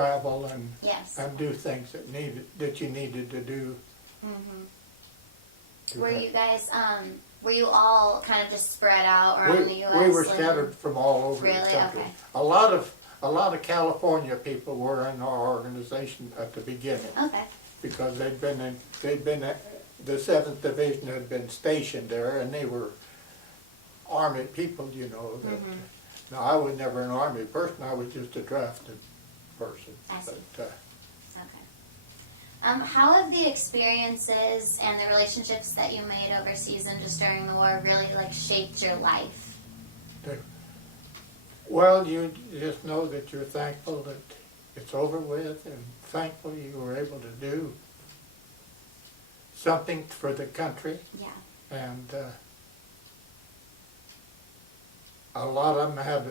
travel and Yes. and do things that you needed to do. Were you guys, were you all kind of just spread out around the U.S.? We were scattered from all over the Really? country. Okay. A lot of California people were in our organization at the beginning. Okay. Because the 7th Division had been stationed there, and they were Army people, you know. That, Now, I was never an Army person. I was just a drafted person. I see. But, Okay. How have the experiences and the relationships that you made overseas and just during the war really like shaped your life? well, you just know that you're thankful that it's over with, and thankful you were able to do something for the country. Yeah. And a lot of them had,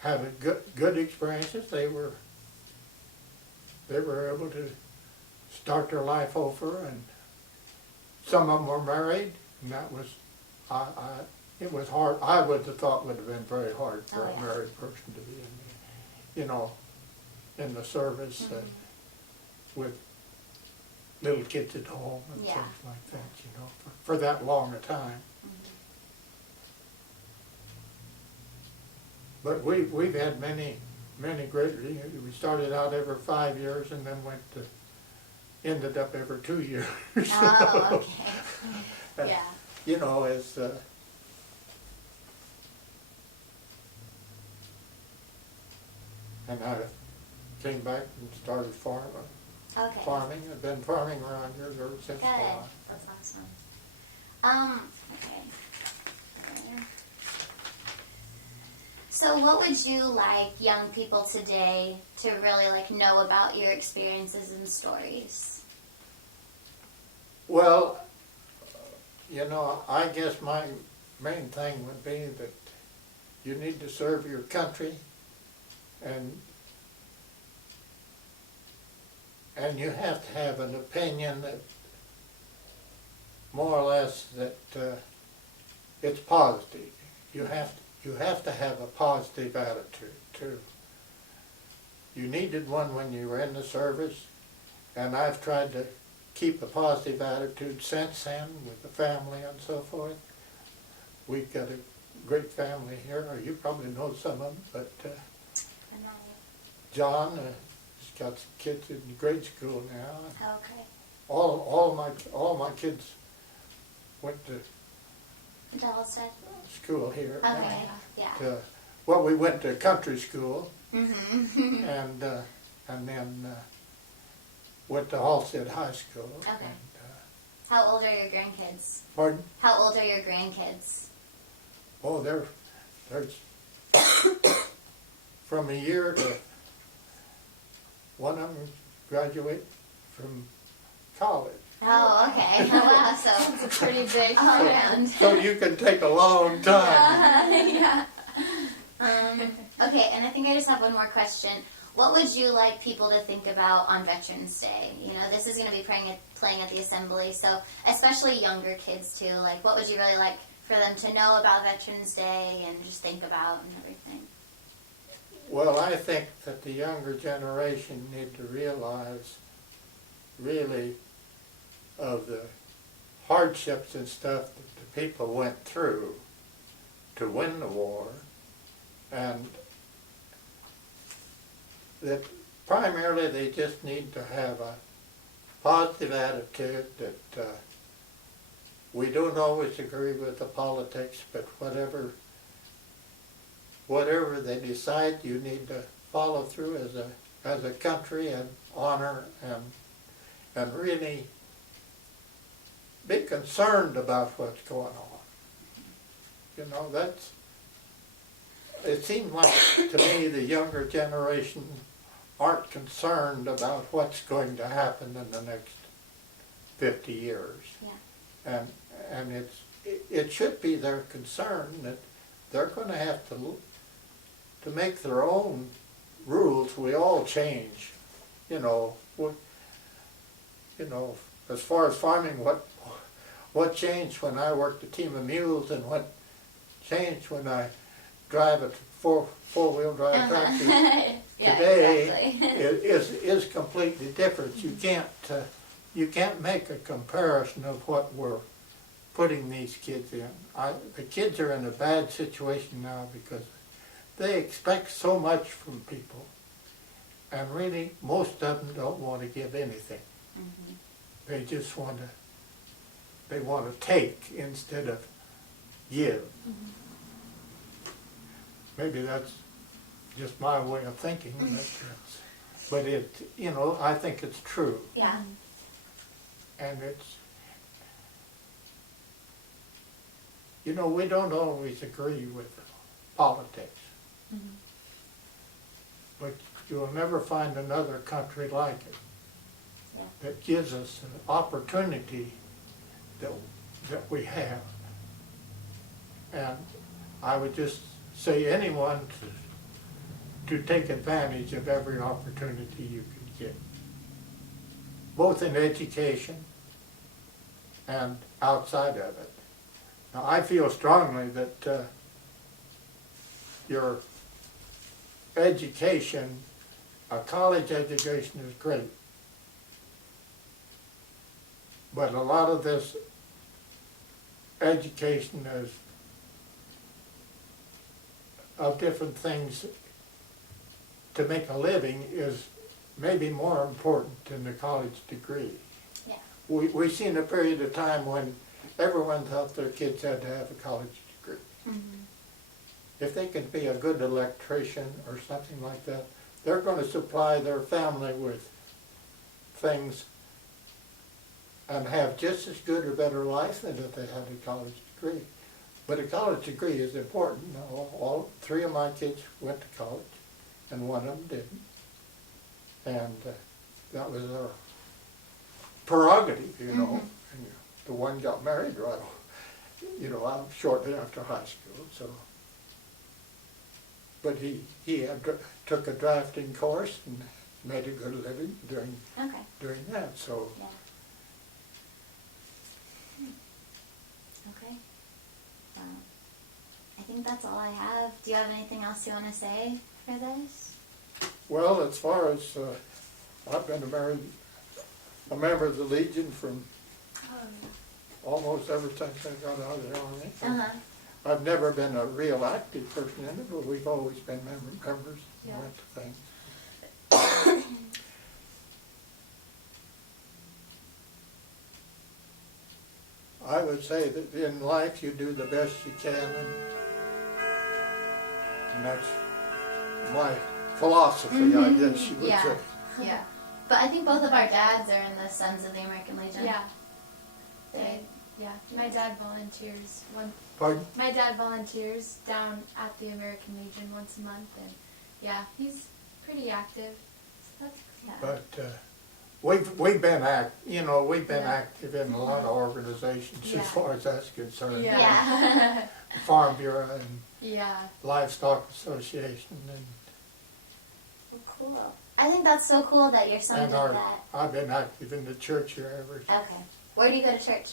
had a good experiences. They were able to start their life over, and some of them were married, and that was, it was hard. I would have thought would have been very hard for a married person to be in the service with little kids at home and things like that, for that long a time. But we've had many great. We started out every 5 years, and then ended up every 2 years. Oh, okay. Yeah. As and I came back and started farming. Okay. Farming. I've been farming around here ever since. Good. That's awesome. Okay. So what would you like young people today to really know about your experiences and stories? Well, I guess my main thing would be that you need to serve your country, and you have to have an opinion that more or less that it's positive. You have to have a positive attitude too. You needed one when you were in the service, and I've tried to keep a positive attitude since then with the family and so forth. We've got a great family here. You probably know some of them, but John has got some kids in grade school now. Okay. All my kids went to Dossien. school here. Okay. Yeah. Well, we went to country school, Mm-hmm. and then went to Halstead High School. Okay. And, How old are your grandkids? pardon? How old are your grandkids? Oh, there's from a year to one of them graduate from college. Oh, okay. Oh, wow. So it's a pretty big round. So you can take a long time. Yeah. Okay, and I think I just have one more question. What would you like people to think about on Veterans Day? This is going to be playing at the assembly, so especially younger kids too. What would you really like for them to know about Veterans Day and just think about and everything? Well, I think that the younger generation need to realize really of the hardships and stuff that the people went through to win the war, and that primarily they just need to have a positive attitude that we don't always agree with the politics, but whatever they decide, you need to follow through as a country and honor and really be concerned about what's going on. It seems like to me the younger generation aren't concerned about what's going to happen in the next 50 years. Yeah. And it should be their concern that they're going to have to make their own rules. We all change, as far as farming, what changed when I worked a team of mules, and what changed when I drive a four-wheel drive tractor. Yeah, today exactly. is completely different. You can't make a comparison of what we're putting these kids in. The kids are in a bad situation now because they expect so much from people, and really most of them don't want to give anything. Mhm. They just want to take instead of give. Maybe that's just my way of thinking, but I think it's true, Yeah. and we don't always agree with politics, but you'll never find another country like it Yeah. that gives us an opportunity that we have. And I would just say anyone to take advantage of every opportunity you can get, both in education and outside of it. Now, I feel strongly that your education, a college education is great, but a lot of this education is of different things to make a living is maybe more important than the college degree. Yeah. We've seen a period of time when everyone thought their kids had to have a college degree. Mhm. If they could be a good electrician or something like that, they're going to supply their family with things and have just as good or better life than if they had a college degree. But a college degree is important. Now, all three of my kids went to college, and one of them didn't. And that was their prerogative, And the one got married right, shortly after high school. So, but he took a drafting course and made a good living during that. So. Yeah. Okay. I think that's all I have. Do you have anything else you want to say for this? Well, as far as I've been a member of the Legion from almost ever since I got out of the Army. Uh-huh. I've never been a real active person in it, but we've always been members and went to things. I would say that in life you do the best you can, and that's my philosophy, I guess you would Yeah. say. Yeah. But I think both of our dads are in the Sons of the American Legion. Yeah. They, Yeah. My dad volunteers Pardon? My dad volunteers down at the American Legion once a month, and yeah, he's pretty active. So that's yeah. But we've been active in a lot of organizations Yeah. as far as that's concerned. Yeah. Yeah. Farm Bureau and yeah. Livestock Association and Cool. I think that's so cool that your son did that. I've been active in the church here ever. Okay. Where do you go to church?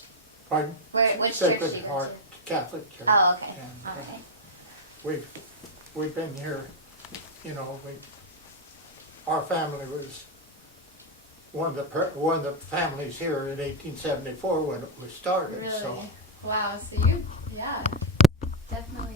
Pardon? Which Sacred church do you go Heart to? Catholic Church. Oh, okay. And, All right. we've been here, our family was one of the families here in 1874 when it was started. Really? So Wow. So you, yeah, definitely